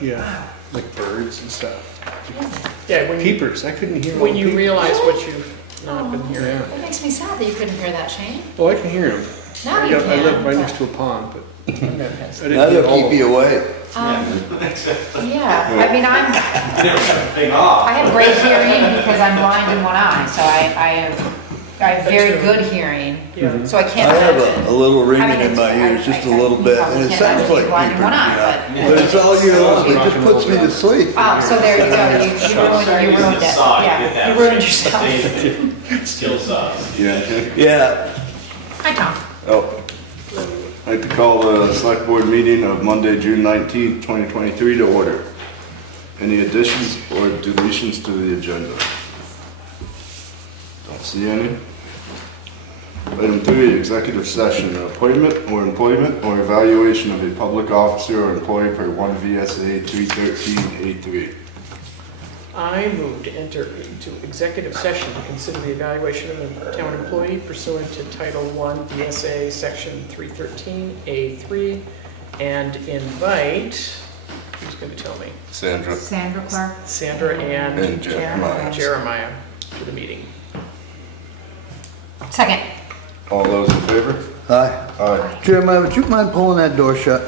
Yeah, like birds and stuff. Yeah, when you, Peepers, I couldn't hear all when the you peepers. realize what you've not been hearing. Yeah. It makes me sad that you couldn't hear that, Shane. Well, I can hear them. Now you I can. live right but- next to a pond, but I didn't Now hear they'll all keep of you them. away. Yeah, I mean, I have great hearing because I'm blind in one eye, so I have very good hearing. Yeah. So I I can't have imagine. a little I ringing mean, in my it's- ears, just a I- little you bit, probably and it can't sounds imagine like being blind in peepers, one eye, yeah. But it's all year long, it just puts me to sleep. Oh, so there you go, you ruined it, yeah, you ruined yourself. Still sucks. Yeah. Yeah, Hi, Tom. Oh. I'd like to call the select board meeting of Monday, June 19th, 2023 to order. Any additions or deletions to the agenda? Don't see any. Item 3, executive session, appointment or employment or evaluation of a public officer or employee per 1 VSA 313A3. I move to enter into executive session to consider the evaluation of a town employee pursuant to Title I VSA Section 313A3 and invite, who's going to tell me? Sandra. Sandra Clark. Sandra and And Jeremiah. Jeremiah to the meeting. Second. All those in favor? hi. Aye. Jeremiah, would you mind pulling that door shut?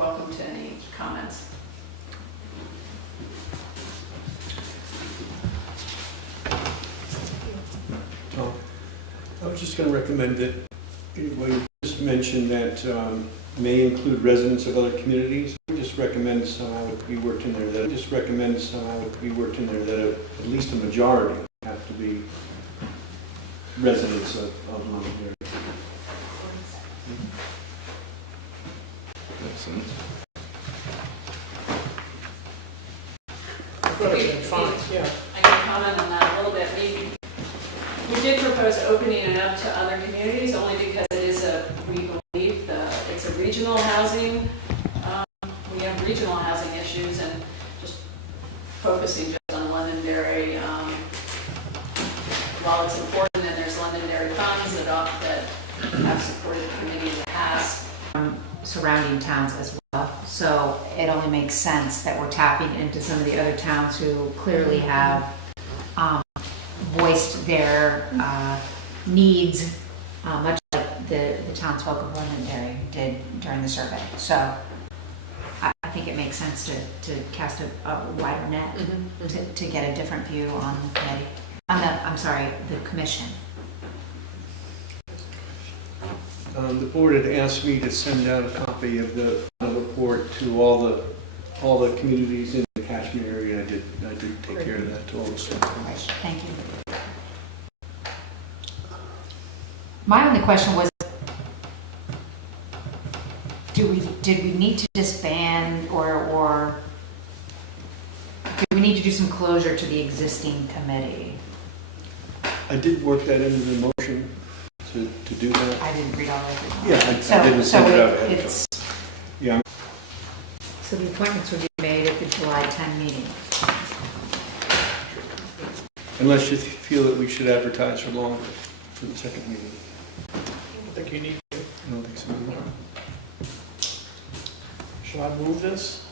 welcome to any comments. Tom, I was just going to recommend that, when you just mentioned that may include residents of other communities, I would just recommend somehow it be worked in there that, at least a majority have to be residents of Londonderry. Makes sense. Would have been fine, yeah. I can comment on that a little bit. We did propose opening it up to other communities only because it is we believe it's a regional housing. We have regional housing issues, and just focusing just on Londonderry. While it's important that there's Londonderry funds that have supported the committee in the past. Surrounding towns as well. So it only makes sense that we're tapping into some of the other towns who clearly have voiced their needs, much like the townsfolk of Londonderry did during the survey. So I think it makes sense to cast a wider net to get a different view on the committee. The commission. The board had asked me to send out a copy of the report to all the communities in the catchment area. I did take care of that to all the stakeholders. Thank you. My only question was, did we need to disband or do we need to do some closure to the existing committee? I did work that into the motion to do that. I didn't read all of it. Yeah, I didn't send it out ahead of it's, time. Yeah. So the appointments would be made at the July 10 meeting. Unless you feel that we should advertise for longer for the second meeting. I don't think you need to. I don't think so. Shall I move this?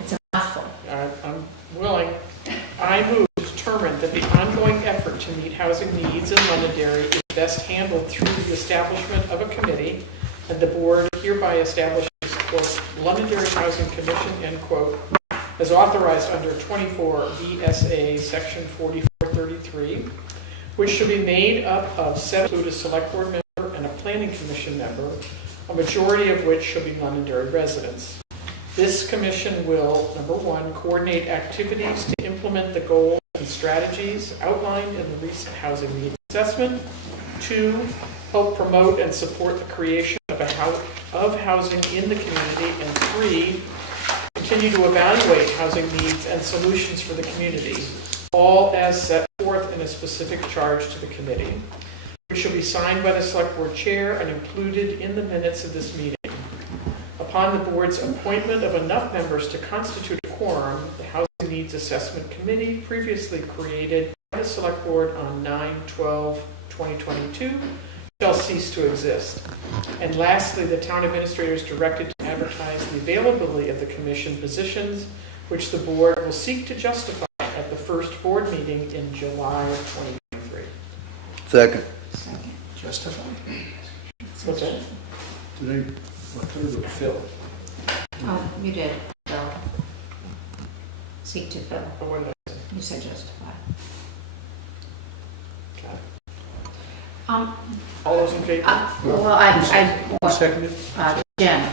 It's a mouthful. I'm willing. I move to determine that the ongoing effort to meet housing needs in Londonderry is best handled through the establishment of a committee, and the board hereby establishes, quote, Londonderry Housing Commission, end quote, as authorized under 24 VSA section 4433, which should be made up of 7, include a select board member and a planning commission member, a majority of which should be Londonderry residents. This commission will, number 1, coordinate activities to implement the goals and strategies outlined in the recent housing needs assessment. 2, help promote and support the creation of housing in the community. And 3, continue to evaluate housing needs and solutions for the community, all as set forth in a specific charge to the committee, which shall be signed by the select board chair and included in the minutes of this meeting. Upon the board's appointment of enough members to constitute a quorum, the Housing Needs Assessment Committee, previously created by the Select Board on 9/12/2022, shall cease to exist. And lastly, the town administrator is directed to advertise the availability of the commission positions, which the board will seek to justify at the first board meeting in July of 2023. Second. Justify. What's that? Did I? What third of Phil? Oh, you did, Bill. Seek to fill. Or what did I say? You said justify. Got it. All those in favor? Who seconded? Jen,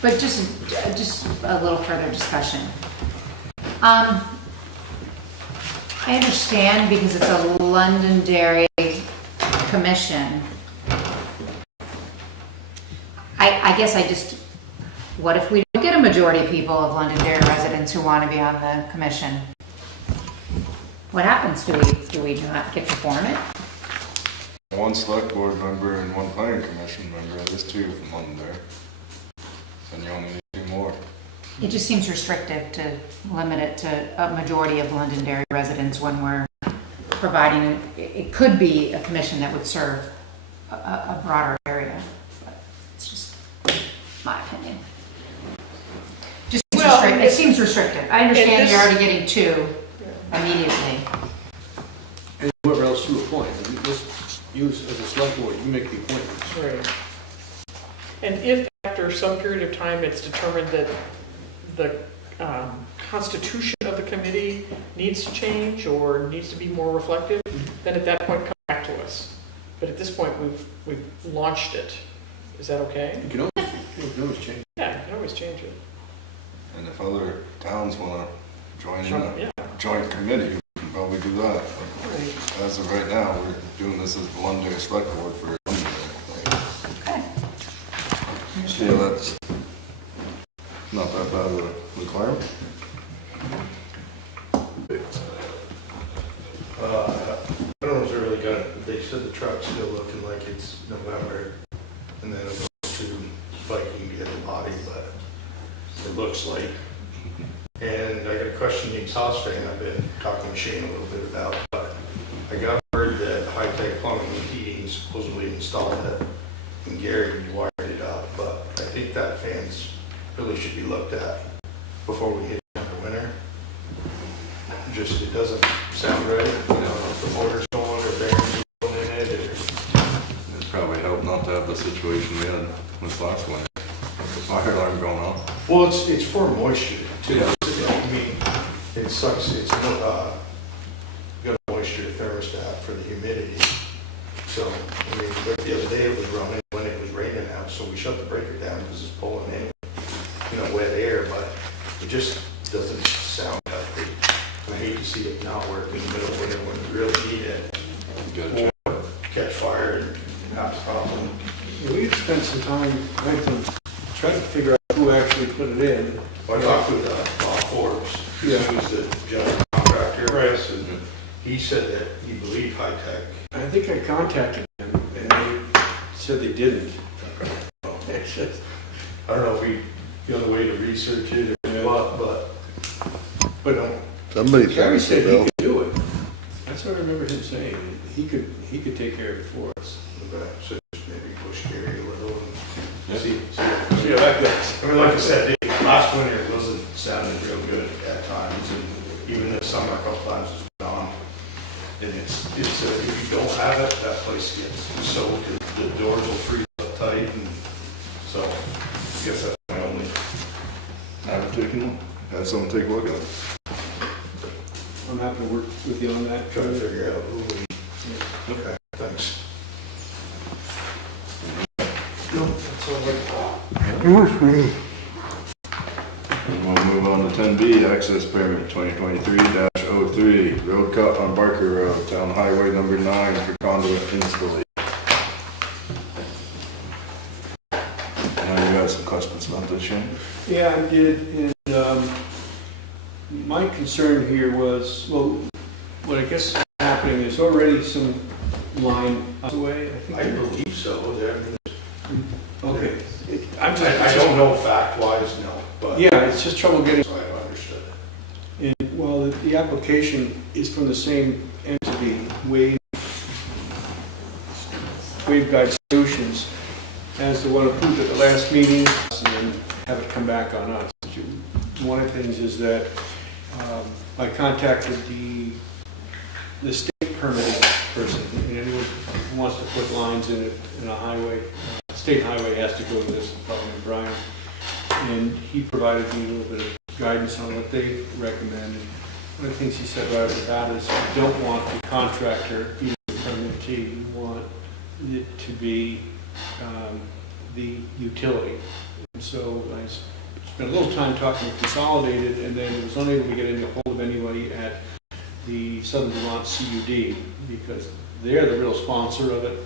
but just a little further discussion. I understand because it's a Londonderry commission. I guess what if we don't get a majority of people of Londonderry residents who want to be on the commission? What happens? Do we not get to form it? One select board member and one planning commission member. There's 2 from Londonderry. Then you only need 2 more. It just seems restrictive to limit it to a majority of Londonderry residents when we're providing, it could be a commission that would serve a broader area. But it's just my opinion. It seems restrictive. I understand you're already getting 2 immediately. And whoever else you appoint. You as a select board, you make the appointments. Right. And if after some period of time, it's determined that the constitution of the committee needs to change or needs to be more reflective, then at that point, come back to us. But at this point, we've launched it. Is that okay? You can always change. Yeah, you can always change it. And if other towns wanna join in a Yeah, joint committee, we can probably do that. right. As of right now, we're doing this as the Londonderry Selectboard for Okay. So yeah, that's not that bad of a requirement. I don't know if they're really gonna, they said the truck's still looking like it's November, and then it'll go to Viking to get the body, but it looks like. And I got a question, the exhaust fan I've been talking to Shane a little bit about, but I got word that High Tech Plumbing and Heating supposedly installed it, and Gary wired it up, but I think that fan's really should be looked at before we hit the winter. Just, it doesn't sound right, I don't know if the motor's going or bearings going in it, or It's probably helped not to have the situation we had this last winter. With the fire alarm going off. well, it's for moisture too. Yeah. I mean, it sucks, it's got a moisture thermostat for the humidity. So, I mean, like the other day it was running when it was raining out, so we shut the breaker down because it's pulling in, wet air, but it just doesn't sound healthy. I hate to see it not work in the middle of winter when we really need it. You gotta check. Or catch fire and have the problem. We've spent some time trying to figure out who actually put it in. I talked with Bob Forbes, Yeah. who's the general contractor, and he said that he believed High Tech. I think I contacted them and they said they didn't. It's just- I don't know if we got a way to research it or what, but But Somebody Gary sent said us a he bill. could do it. That's what I remember him saying. He could take care of it for us. so just maybe push Gary a little Yeah. and see. Yeah, that goes. I mean, like I said, last winter it wasn't sounding real good at times, and even this summer a couple times it's been on. And if you don't have it, that place gets soaked, the doors will freeze up tight, and so I guess that's my only. Have it taken, have someone take a look at it. I'm happy to work with you on that. Trying to figure out who we. Okay, thanks. No, that's all I got. And we'll move on to 10B, access permit 2023-03, road cut on Barker Road, town highway number 9 for conduit installation. Now you got some questions about this, Shane? Yeah, I did, and my concern here was, well, what I guess is happening is already some line away. I believe so. Okay. I don't know fact-wise, no, but. Yeah, it's just trouble getting, So I understood it. and, well, the application is from the same entity, Waveguide Solutions, as the one approved at the last meeting, and then have it come back on us. One of the things is that I contacted the state permitting person, and anyone who wants to put lines in a highway, state highway has to go to this, probably Brian, and he provided me a little bit of guidance on what they recommend. And one of the things he said right off the bat is you don't want the contractor, either the permittee, you want it to be the utility. And so I spent a little time talking with Consolidated, and then was unable to get into hold of anybody at the Southern Vermont CUD because they're the real sponsor of it.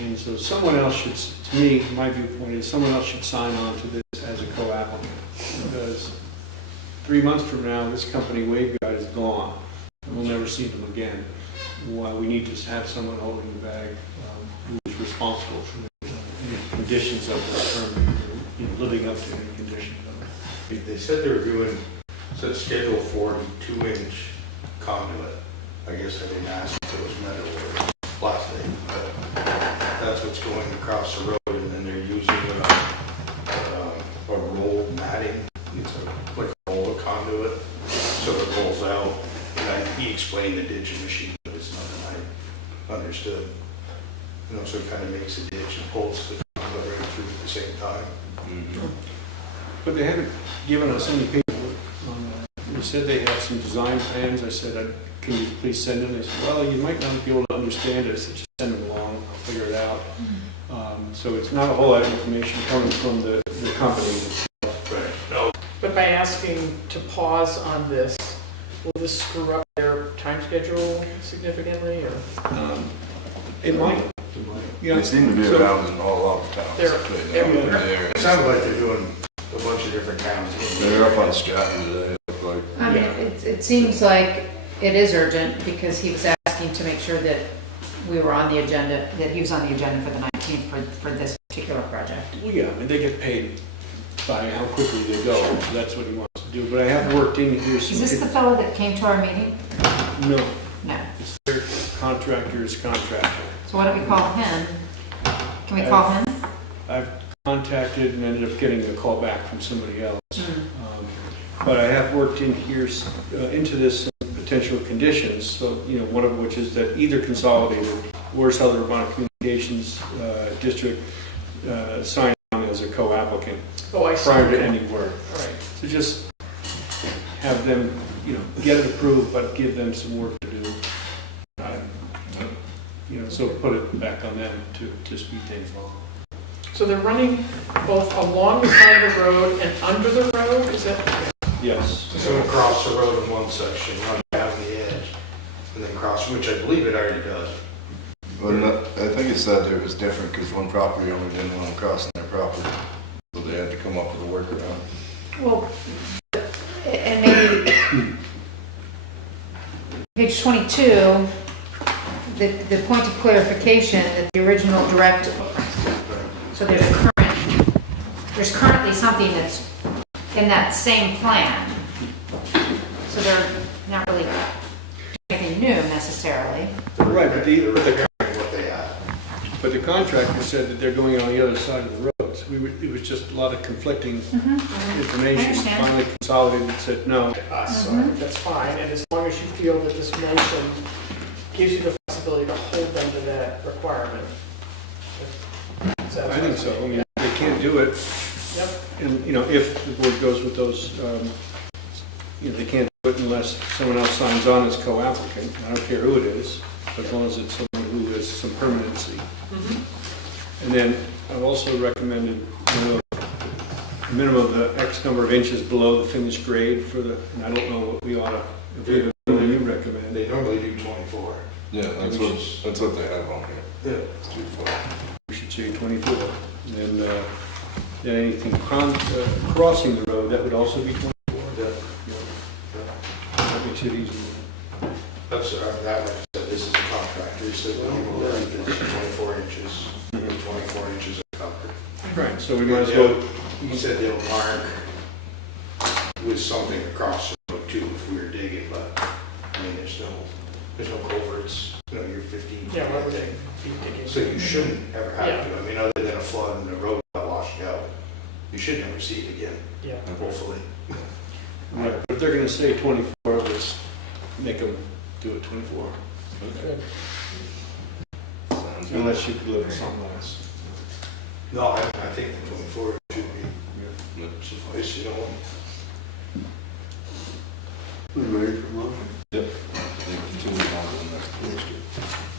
And so someone else should, to me, my viewpoint is someone else should sign on to this as a co-applicant, because 3 months from now, this company Waveguide is gone, and we'll never see them again. Why we need to have someone holding the bag who's responsible for any conditions of the permit, living up to any conditions of it. They said they were doing, said schedule 42-inch conduit. I guess I didn't ask if it was metal or plastic, but that's what's going across the road, and then they're using a roll matting. It's like a roll of conduit, so it rolls out. And he explained the ditching machine, but it's nothing I understood. So it kind of makes a ditch and pulls the conduit right through at the same time. But they haven't given us any paperwork on that. They said they have some design plans. I said, can you please send them? They said, well, you might not be able to understand it. I said, just send them along, I'll figure it out. So it's not a whole lot of information coming from the company. Right. No. But by asking to pause on this, will this screw up their time schedule significantly, or? It might. Yeah. They seem to be So- around in all of towns. They're They're It sounded like they're doing a bunch of different towns. up on Stratton today, look like. I mean, it seems like it is urgent because he was asking to make sure that we were on the agenda, that he was on the agenda for the 19th for this particular project. Well, yeah, I mean, they get paid by how quickly they go, so that's what he wants to do. But I have worked in here some... Is this the fellow that came to our meeting? No, No. it's their contractor's contractor. So why don't we call him? Can we call him? I've contacted and ended up getting a call back from somebody else. Hmm. But I have worked in here, into this potential conditions, so, one of which is that either Consolidated or Southern Vermont Communications District sign on as a co-applicant Oh, I see. prior to any work. All right. So just have them, get it approved, but give them some work to do. So put it back on them to speed things along. So they're running both along the side of the road and under the road, is that? Yes. So across the road in one section, run down the edge, and then cross, which I believe it already does. Well, I think it said it was different because one property owner didn't want them crossing their property, so they had to come up with a workaround. Well, and maybe page 22, the point of clarification that the original direct, so there's currently something that's in that same plan. So they're not really doing anything new necessarily. Right, What they but the contractor said that they're going on the other side of the road. So it was just a lot of conflicting information. I understand. Finally Consolidated said no. Us, so that's fine, and as long as you feel that this motion gives you the flexibility to hold them to that requirement. I think so. I mean, they can't do it. Yep. And, if the board goes with those, they can't do it unless someone else signs on as co-applicant. I don't care who it is, as long as it's someone who has some permanency. And then I've also recommended, a minimum of the X number of inches below the finished grade for the, and I don't know what we ought to, if we have a you recommend. They normally do 24. Yeah, that's what they have on here. Yeah. It's too far. We should say 24. And then anything crossing the road, that would also be 24. Yeah. That makes it easy. That's, that one said, this is a contractor, he said, the normal length is 24 inches, 24 inches of cover. Right, so we might as well, He said they'll mark with something across the road too if we were digging, but, I mean, there's no culverts, you're 15 feet. Yeah, why would they be digging? So you shouldn't ever have to, I mean, other than a flood and the road got washed out, you should never see it again, Yeah. hopefully. right, but if they're gonna say 24, let's make them do it 24. Good. Unless you could live with something else. No, I think the 24 should be suffice, We ready for motion? Yep.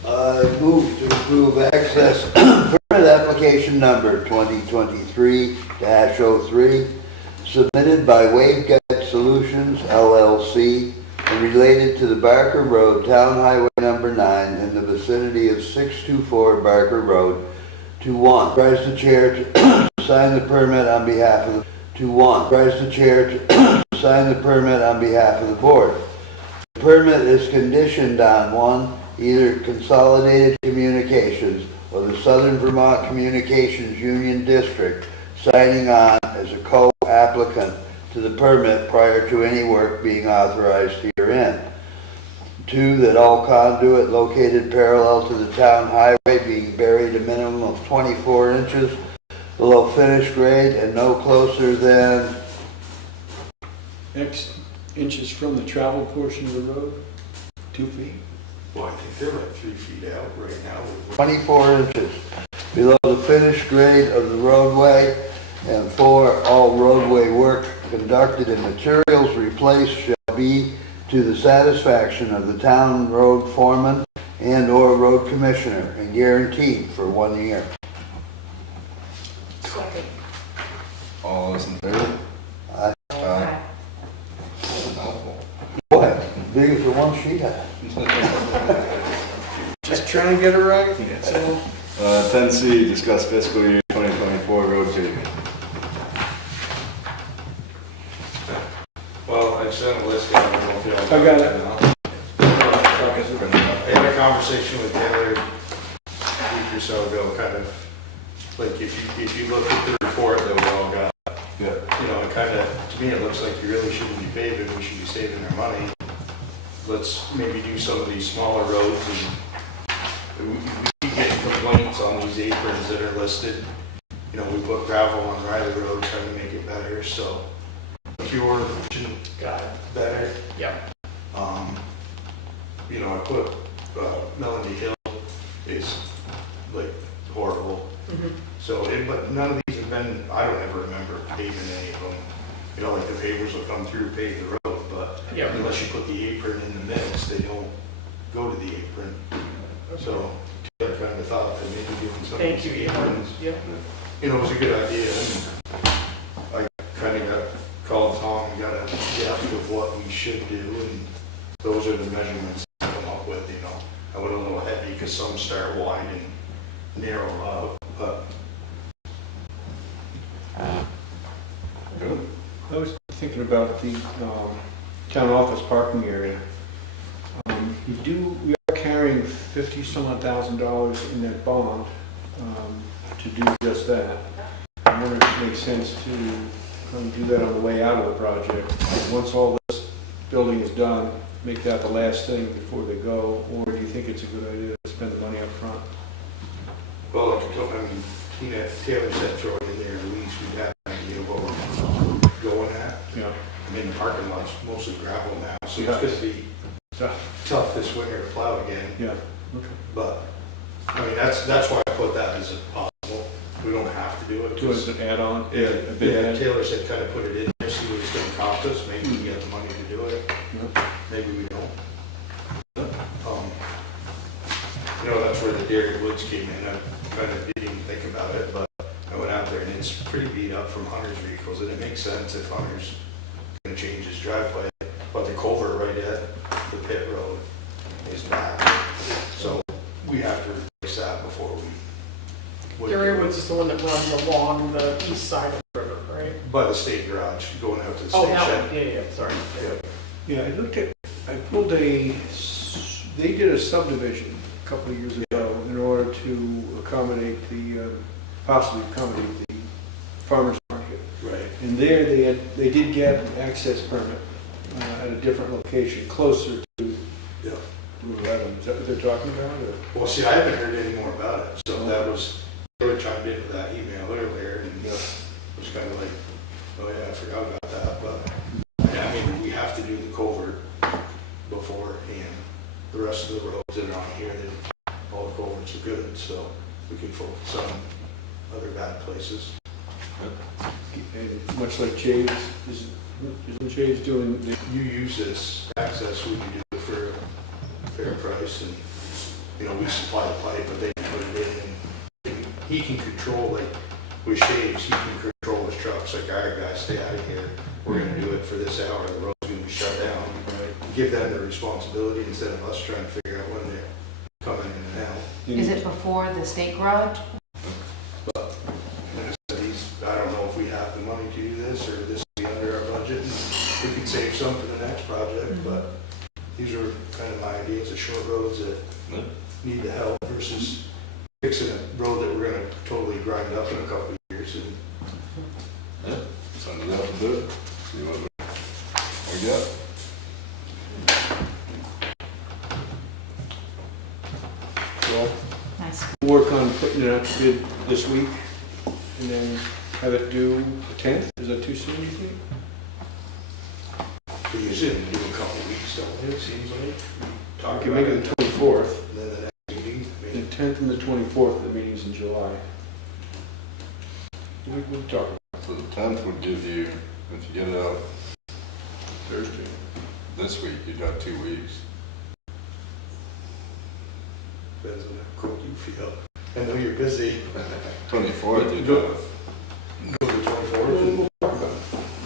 I move to approve access permit application number 2023-03, submitted by Waveguide Solutions LLC and related to the Barker Road, Town Highway number 9 in the vicinity of 624 Barker Road, to one. Authorize the chair to sign the permit on behalf of the Authorize the chair to sign the permit on behalf of the board. The permit is conditioned on one, either Consolidated Communications or the Southern Vermont Communications Union District signing on as a co-applicant to the permit prior to any work being authorized herein. Two, that all conduit located parallel to the town highway being buried a minimum of 24 inches below finished grade and no closer than X inches from the travel portion of the road, 2 feet. Well, I think they're like 3 feet out right now. 24 inches below the finished grade of the roadway. And 4, all roadway work conducted and materials replaced shall be to the satisfaction of the town road foreman and/or road commissioner and guaranteed for 1 year. Second. All those in favor? Okay. Boy, big as the one she had. Just trying to get it right, so. 10C, discuss fiscal year 2024 road paving. Well, I sent a list, I don't know if y'all. I got it. I had a conversation with Taylor a week or so ago, kind of, like, if you look at the report that we all got, Yeah. you know, it kind of, to me, it looks like you really shouldn't be paving, we should be saving our money. Let's maybe do some of these smaller roads, and we keep getting complaints on these aprons that are listed. You know, we put gravel on Riley Road trying to make it better, so pure, Got it. better. Yep. You know, I put, Melody Hill is like horrible. Mhm. So, but none of these have been, I don't ever remember paving any of them. You know, like the pavers will come through, pave the road, but Yep. unless you put the apron in the mix, they don't go to the apron. So, I kind of thought that maybe doing some of Thank you, these yeah. aprons, Yep. you know, it was a good idea. And I kind of got called Tom and got a guess of what we should do, and those are the measurements I come up with, you know. I went a little heavy because some start wide and narrow out, but Good. I was thinking about the town office parking area. We are carrying $50-some odd thousand in that bond to do just that. I wonder if it makes sense to do that on the way out of the project. Once all this building is done, make that the last thing before they go, or do you think it's a good idea to spend the money up front? well, like I mean, Taylor said throw it in there, at least we'd have an idea what we're going at. Yeah. I mean, the parking lot's mostly gravel now, so Yeah. it's gonna be tough this winter to plow again. Yeah. Okay. But, I mean, that's why I put that as a possible. We don't have to do it. Do it as an add-on? Yeah, A bid yeah, add? Taylor said kind of put it in there, see what it's gonna cost us, maybe we get the money to do it, Yeah. maybe we don't. You know, that's where the Dairy Woods came in, I kind of didn't even think about it, but I went out there and it's pretty beat up from Hunter's vehicles, and it makes sense if Hunter's gonna change his driveway, but the culvert right at the pit road is bad, so we have to replace that before we. Dairy Woods is the one that runs along the east side of the river, right? By the state garage, going out to the Oh, state that shed. one, yeah, sorry. Yeah. Yeah, I pulled they did a subdivision a couple of years ago in order to accommodate possibly accommodate the farmer's market. Right. And there they did get an access permit at a different location, closer to Yeah. Route 11. Is that what they're talking about? Or? Well, see, I haven't heard any more about it, so that was, they were chimed into that email earlier, and it was kind of like, oh yeah, I forgot about that, but, yeah, I mean, we have to do the culvert before, and the rest of the roads that are on here, all the culverts are good, so we can focus on other bad places. And much like Chase, isn't Chase doing the You use this access, we can do it for a fair price, and, you know, we supply the pipe, but they can put it in, and he can control, like, with Shaves, he can control his trucks, like, all right, guys, stay out of here, we're gonna do it for this hour, the road's gonna be shut down. Give them the responsibility instead of us trying to figure out when they're coming in and out. Is it before the state garage? But, like I said, I don't know if we have the money to do this, or this will be under our budget, and we could save some for the next project, but these are kind of my ideas of short roads that need the help versus fixing a road that we're gonna totally grind up in a couple of years. And Send it out to do it. See what we got. well, Nice. work on putting it out to bid this week, and then have it due the 10th? Is that too soon, you think? we usually do a couple of weeks, don't we, it seems like. We Talk can about make it it, the 24th, and then the next meeting, and 10th and the 24th, the meetings in July. We'll talk about So the 10th would give you, if you get it out Thursday. this week, you got 2 weeks. Depends on how cold you feel. I know you're busy. 24th, you Go- got Go to the 24th and we'll talk about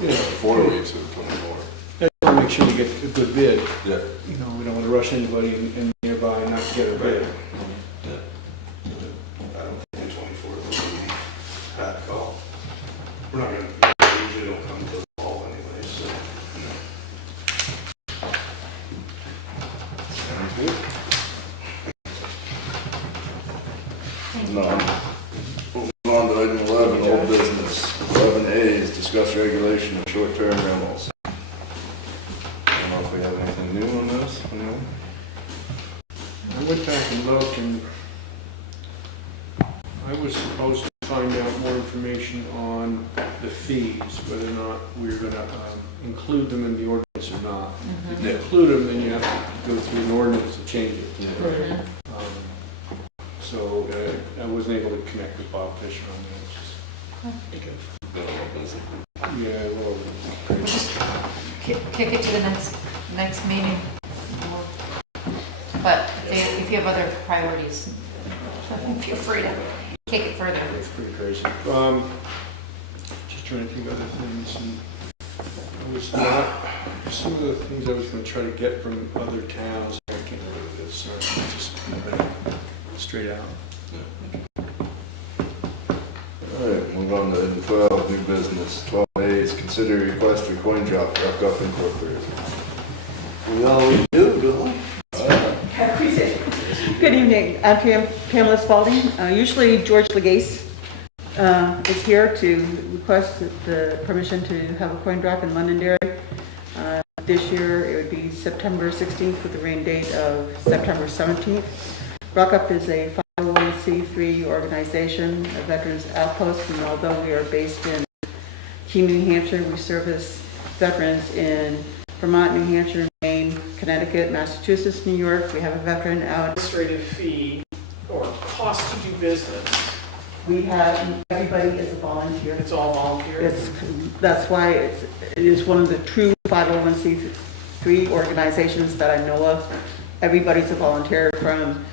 it. 4 weeks of 24. I want to make sure we get a good bid. Yeah. You know, we don't want to rush anybody in nearby and not get a bid. I don't think the 24th will be a bad call. We're not gonna, usually don't come till the fall anyway, so. Sounds good. No. Moving on to item 11, old business. 11A is discuss regulation of short-term rentals. I don't know if we have anything new on this, you know? I went back and looked, and I was supposed to find out more information on the fees, whether or not we're going to include them in the ordinance or not. If you include them, then you have to go through an ordinance to change it. Right. So I wasn't able to connect with Bob Fisher on that. Been a little busy. Yeah, well, We'll just kick it to the next meeting. But if you have other priorities, feel free to kick it further. it's pretty crazy. Just trying to think of other things. And I was not, some of the things I was going to try to get from other towns, I can't remember this, sorry, just straight out. All right, move on to item 12, new business. 12A is consider request for coin drop, Rock Up Incorporated. We always do, don't we? I appreciate it. Good evening, I'm Pamela Spalding. Usually George Legace is here to request the permission to have a coin drop in Londonderry. This year it would be September 16th with the rain date of September 17th. Rock Up is a 501c3 organization, a veterans outpost, and although we are based in Keene, New Hampshire, we service veterans in Vermont, New Hampshire, Maine, Connecticut, Massachusetts, New York. We have a veteran out. Administrative fee or cost to do business, We have, everybody is a volunteer. it's all volunteer? That's why it is one of the true 501c3 organizations that I know of. Everybody's a volunteer, from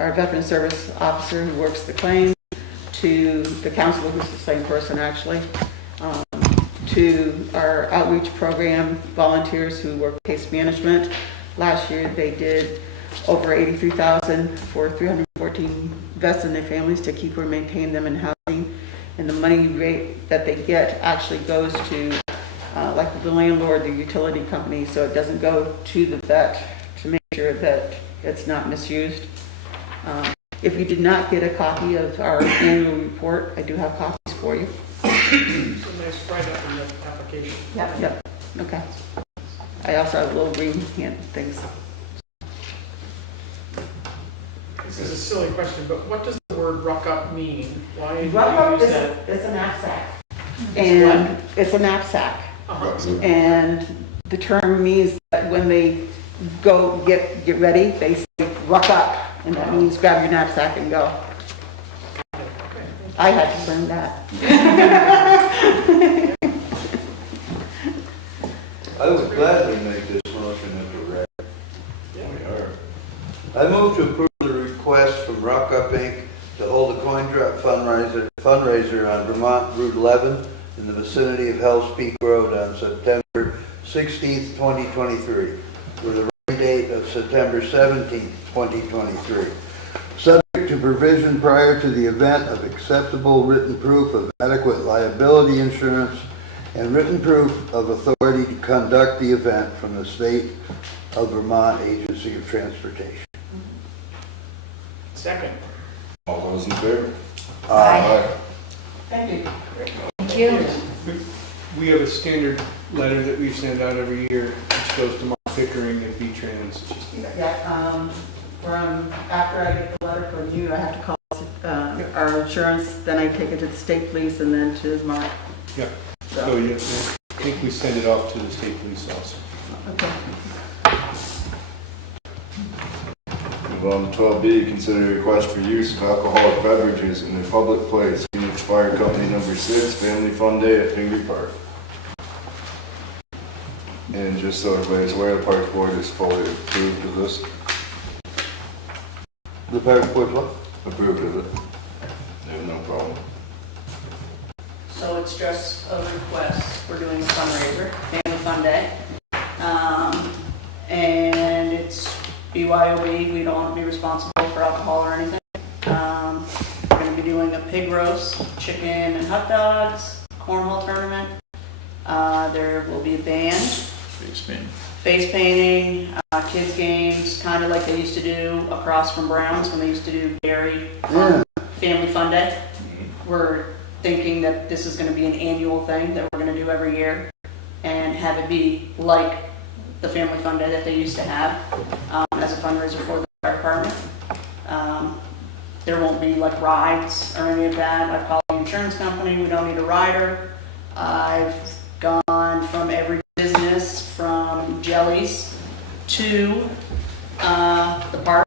our veteran service officer who works the claims, to the counselor who's the same person actually, to our outreach program volunteers who work case management. Last year they did over $83,000 for 314 vets and their families to keep or maintain them in housing. And the money rate that they get actually goes to like the landlord, the utility company, so it doesn't go to the vet, to make sure that it's not misused. If you did not get a copy of our annual report, I do have copies for you. So nice write-up in the application. Yep, okay. I also have little green hand things. This is a silly question, but what does the word ruck up mean? Why do you Rubber use is that? it's a knapsack. It's And it's a knapsack. Uh-huh. And the term means that when they go get ready, they say ruck up. And that means grab your knapsack and go. Okay. I had to learn that. I would gladly make this motion into record. Yeah. We are. I move to approve the request from Rock Up Inc. to hold a coin drop fundraiser on Vermont Route 11 in the vicinity of Hell's Peak Road on September 16th, 2023, with a rain date of September 17th, 2023. Subject to provision prior to the event of acceptable written proof of adequate liability insurance and written proof of authority to conduct the event from the State of Vermont Agency of Transportation. Second. All those in favor? Aye. Thank you. Thank you. We have a standard letter that we send out every year, which goes to Mark Pickering at V-Trans. Yeah, from after I get the letter from you, I have to call our insurance, then I take it to the state police and then to Mark. Yeah, so yeah, I think we send it off to the state police also. Okay. Move Move on to 12B, consider a request for use of alcoholic beverages in a public place. Phoenix Fire Company number 6, Family Fun Day at Pingree Park. And just so everybody's aware, the Parks Board is fully approved of this. The Park Board what? Approved of it. They have no problem. So it's just a request, we're doing a fundraiser, Family Fun Day. And it's BYOB, we don't want to be responsible for alcohol or anything. We're going to be doing a pig roast, chicken and hot dogs, cornhole tournament. There will be a band. Face painting, kids games, kind of like they used to do across from Brown's when they used to do Dairy Family Fun Day. We're thinking that this is going to be an annual thing that we're going to do every year and have it be like the Family Fun Day that they used to have as a fundraiser for the fire department. There won't be like rides or any of that. I've called the insurance company, we don't need a rider. I've gone from every business from Jellies to the park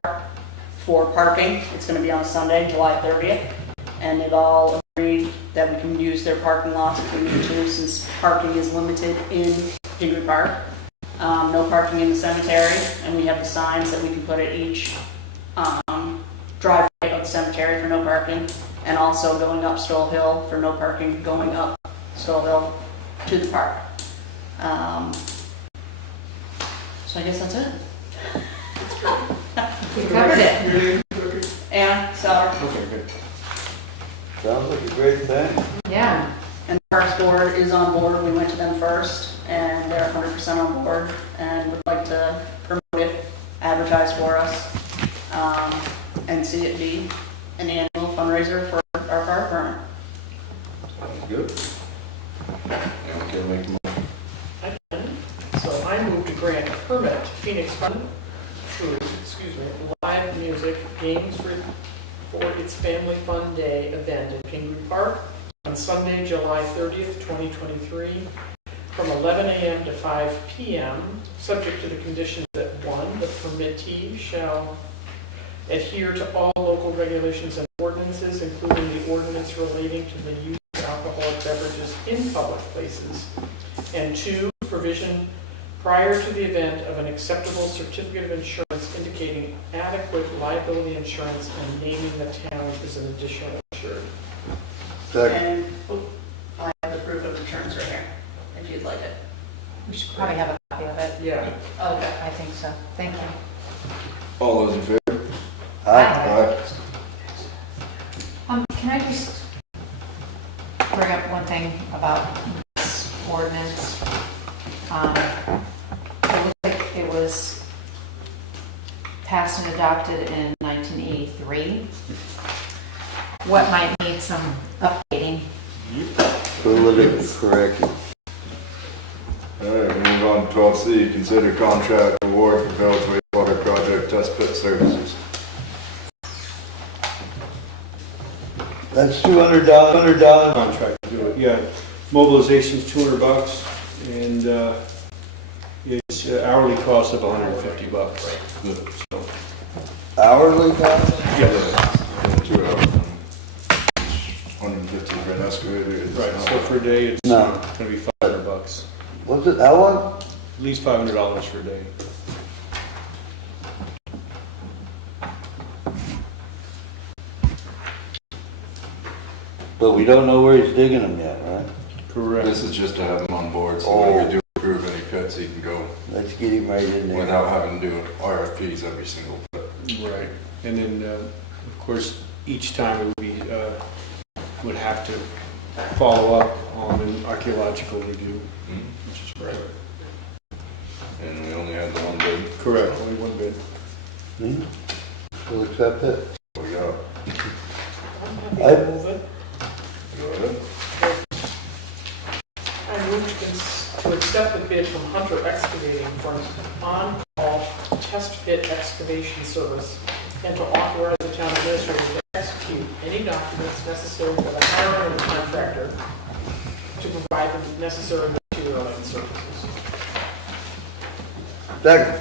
for parking. It's going to be on Sunday, July 30th. And they've all agreed that we can use their parking lots if we need to, since parking is limited in Pingree Park. No parking in the cemetery, and we have the signs that we can put at each driveway of the cemetery for no parking, and also going up Stoll Hill for no parking going up Stoll Hill to the park. So I guess that's it. We covered it. And so, Okay, good. Sounds like a great thing. Yeah. and the Parks Board is on board. We went to them first, and they're 100% on board, and would like to promote it, advertise for us, and see it be an annual fundraiser for our fire department. Sounds good. Anyone can make a motion? I can. So I move to grant a permit to Phoenix Fun Food, live music, games for its Family Fun Day event at Pingree Park on Sunday, July 30th, 2023, from 11 a.m. to 5 p.m., subject to the conditions that 1, the permittee shall adhere to all local regulations and ordinances, including the ordinance relating to the use of alcoholic beverages in public places, and 2, provision prior to the event of an acceptable certificate of insurance indicating adequate liability insurance and naming the town as an additional insured. Second. And I have the proof of insurance right here, if you'd like it. We should probably have a copy of it. Yeah. Okay. I think so. Thank you. All those in favor? Aye. Can I just bring up one thing about this ordinance? It looks like it was passed and adopted in 1983. What might need some updating? Politically correct. All right, we move on to 12C, consider contract award for village wastewater project test pit services. That's $200. Contract to do it, yeah. Mobilization's $200, and it's hourly cost of $150. So, Hourly cost? yes, 2 hours. 150 for an excavator. It's right, not- so for a day, it's No. gonna be $500. What's it, how long? At least $500 for a day. But we don't know where he's digging them yet, right? Correct. This is just to have him on board, so when we do approve any pits, he can go Let's get him right in there. without having to do RFPs every single pit. Right, and then, of course, each time it would be, would have to follow up on an archaeological review, which is correct. And we only had the one bid. Correct, only one bid. We'll accept it. So we got, I'm happy to move it. go ahead. I move to accept the bid from Hunter Excavating for an on-call test pit excavation service, and to authorize the town administrator to execute any documents necessary for the hiring of the contractor to provide the necessary material and services. Second.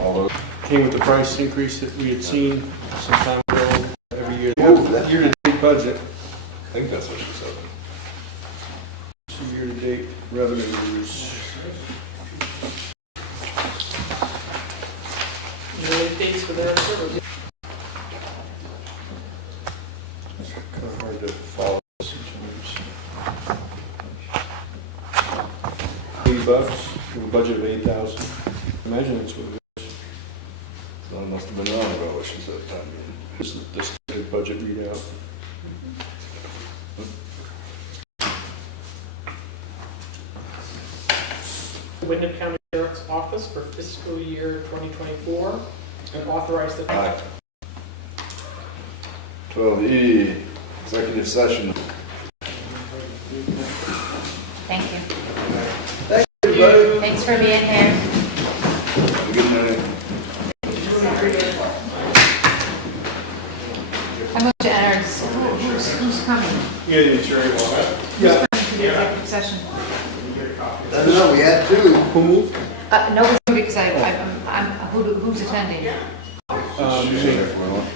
All those, came with the price increase that we had seen some time ago every year. Oh, that- Year-to-date budget, I think that's what she said. so year-to-date revenues. Any dates for their service? It's kind of hard to follow sometimes. $80, we have a budget of 8,000. Imagine that's what it So I must have been wrong about what she said at time meeting. is. This is the budget readout. Wyndham County Sheriff's Office for fiscal year 2024 and authorize the. Aye. 12E, executive session. Thank you. Everybody, Thanks for being here. Have a good night. I moved to enter, who's coming? Yeah, it's very well. Yeah. To the executive session. I don't know, we had two. Who moved? No, because who's attending? She's in there for a while.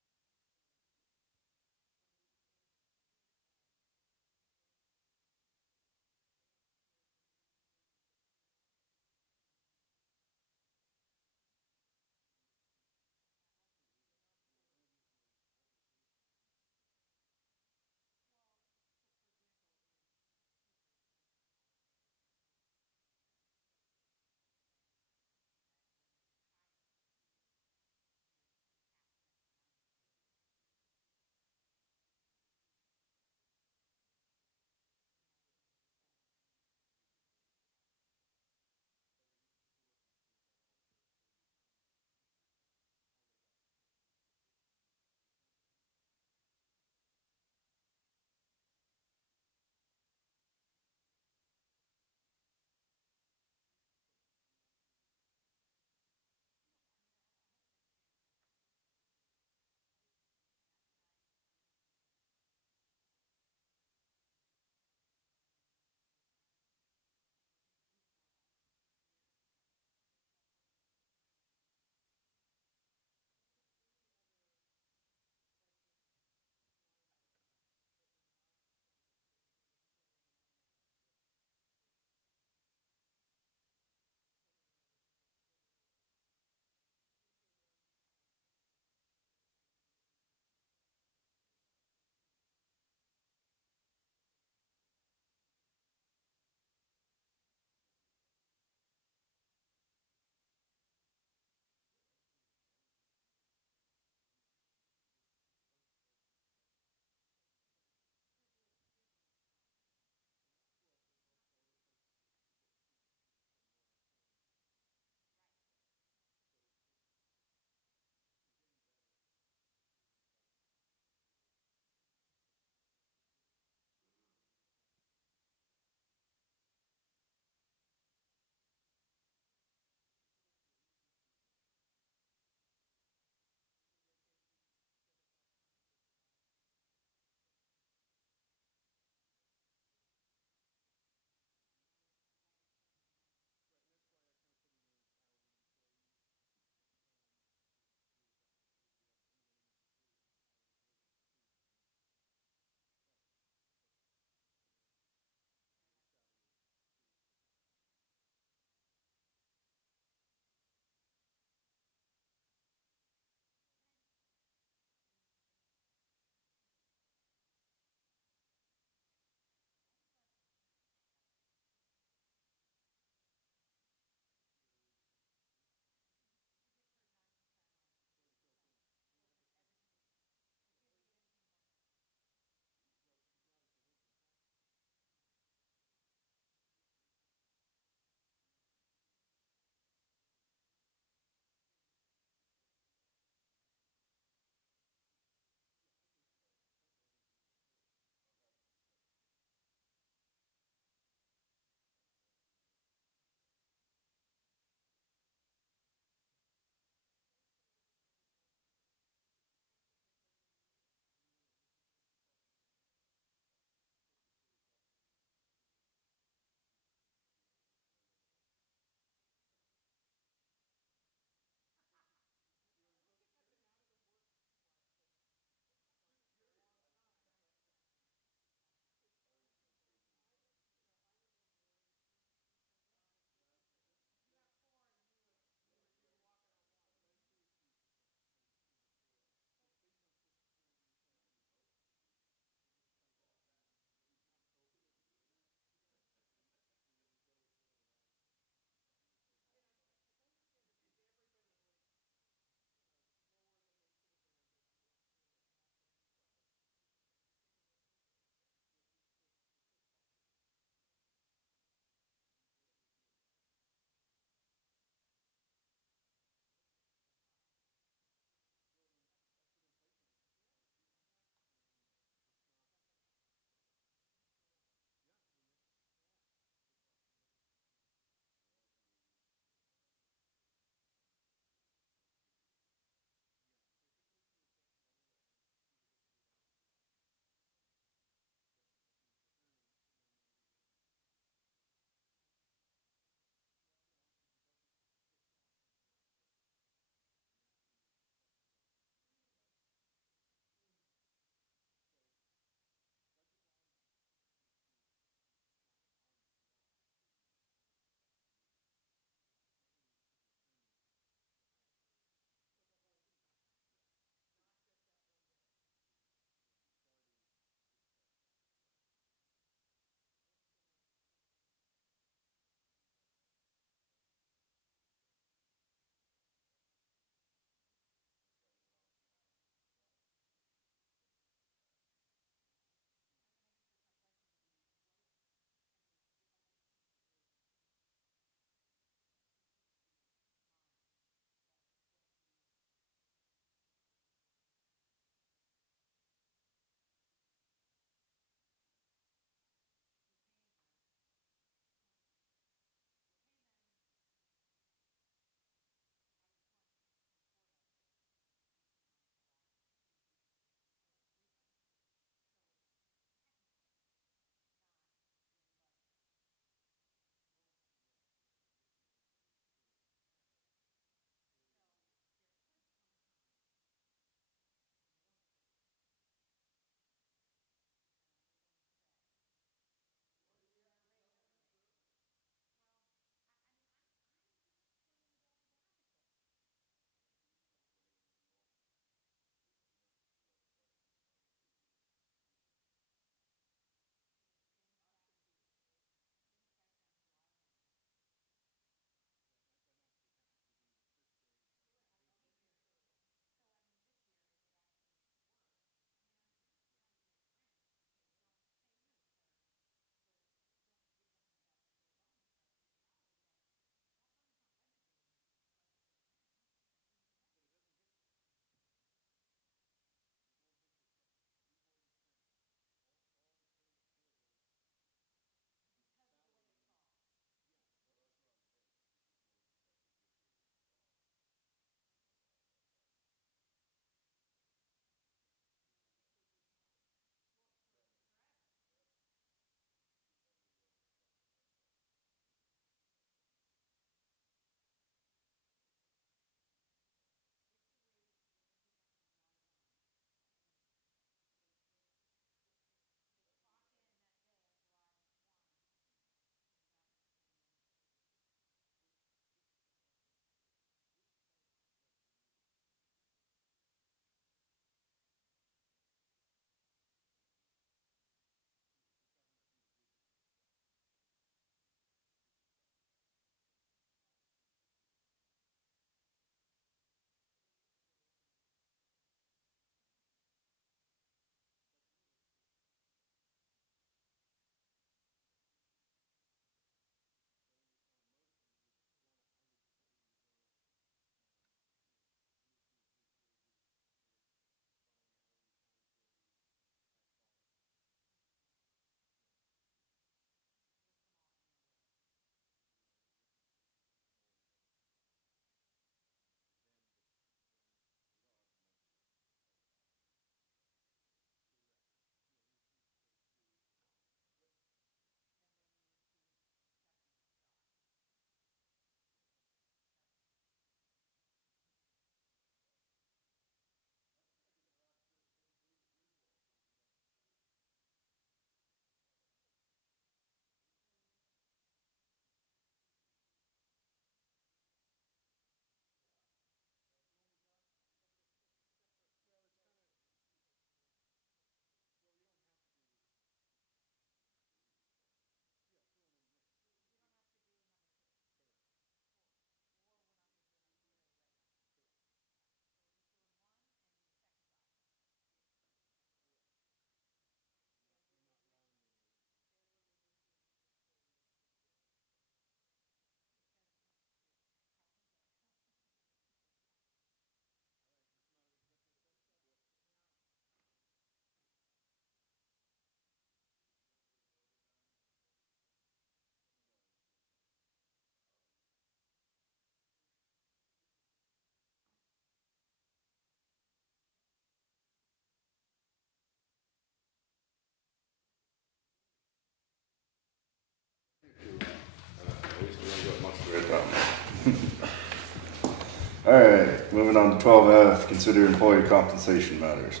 Alright, moving on to 12F, consider employee compensation matters.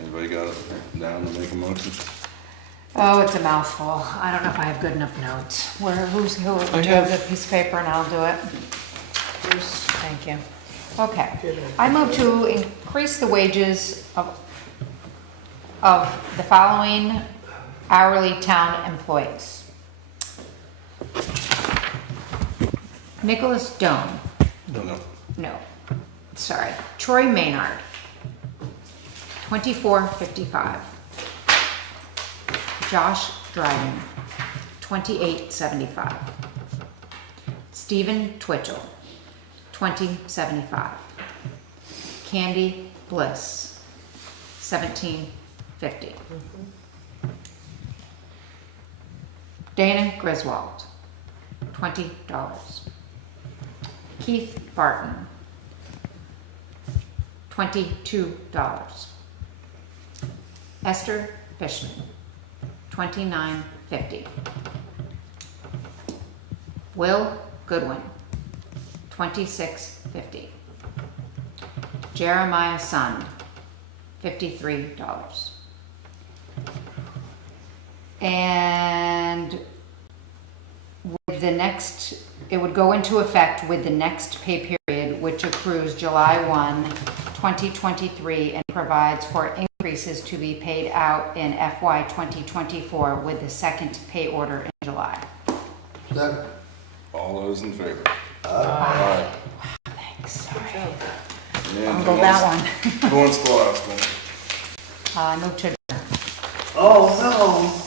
Anybody got it down to make a motion? Oh, it's a mouthful. I don't know if I have good enough notes. Who I do have- the piece of paper and I'll do it? Bruce, Thank you. Okay. if you have any- I move to increase the wages of the following hourly town employees. Nicholas Doan, No. no, sorry, Troy Maynard, $24.55. Josh Dryden, $28.75. Stephen Twitchell, $20.75. Candy Bliss, $17.50. Dana Griswold, $20. Keith Barton, $22. Esther Fishman, $29.50. Will Goodwin, $26.50. Jeremiah Sun, $53. And with the next, it would go into effect with the next pay period, which accrues July 1, 2023, and provides for increases to be paid out in FY 2024 with the second pay order in July. Second. All those in favor? Aye. Thanks, sorry. And I'll who go wants- that one. Who wants the last one? Move to Oh, no.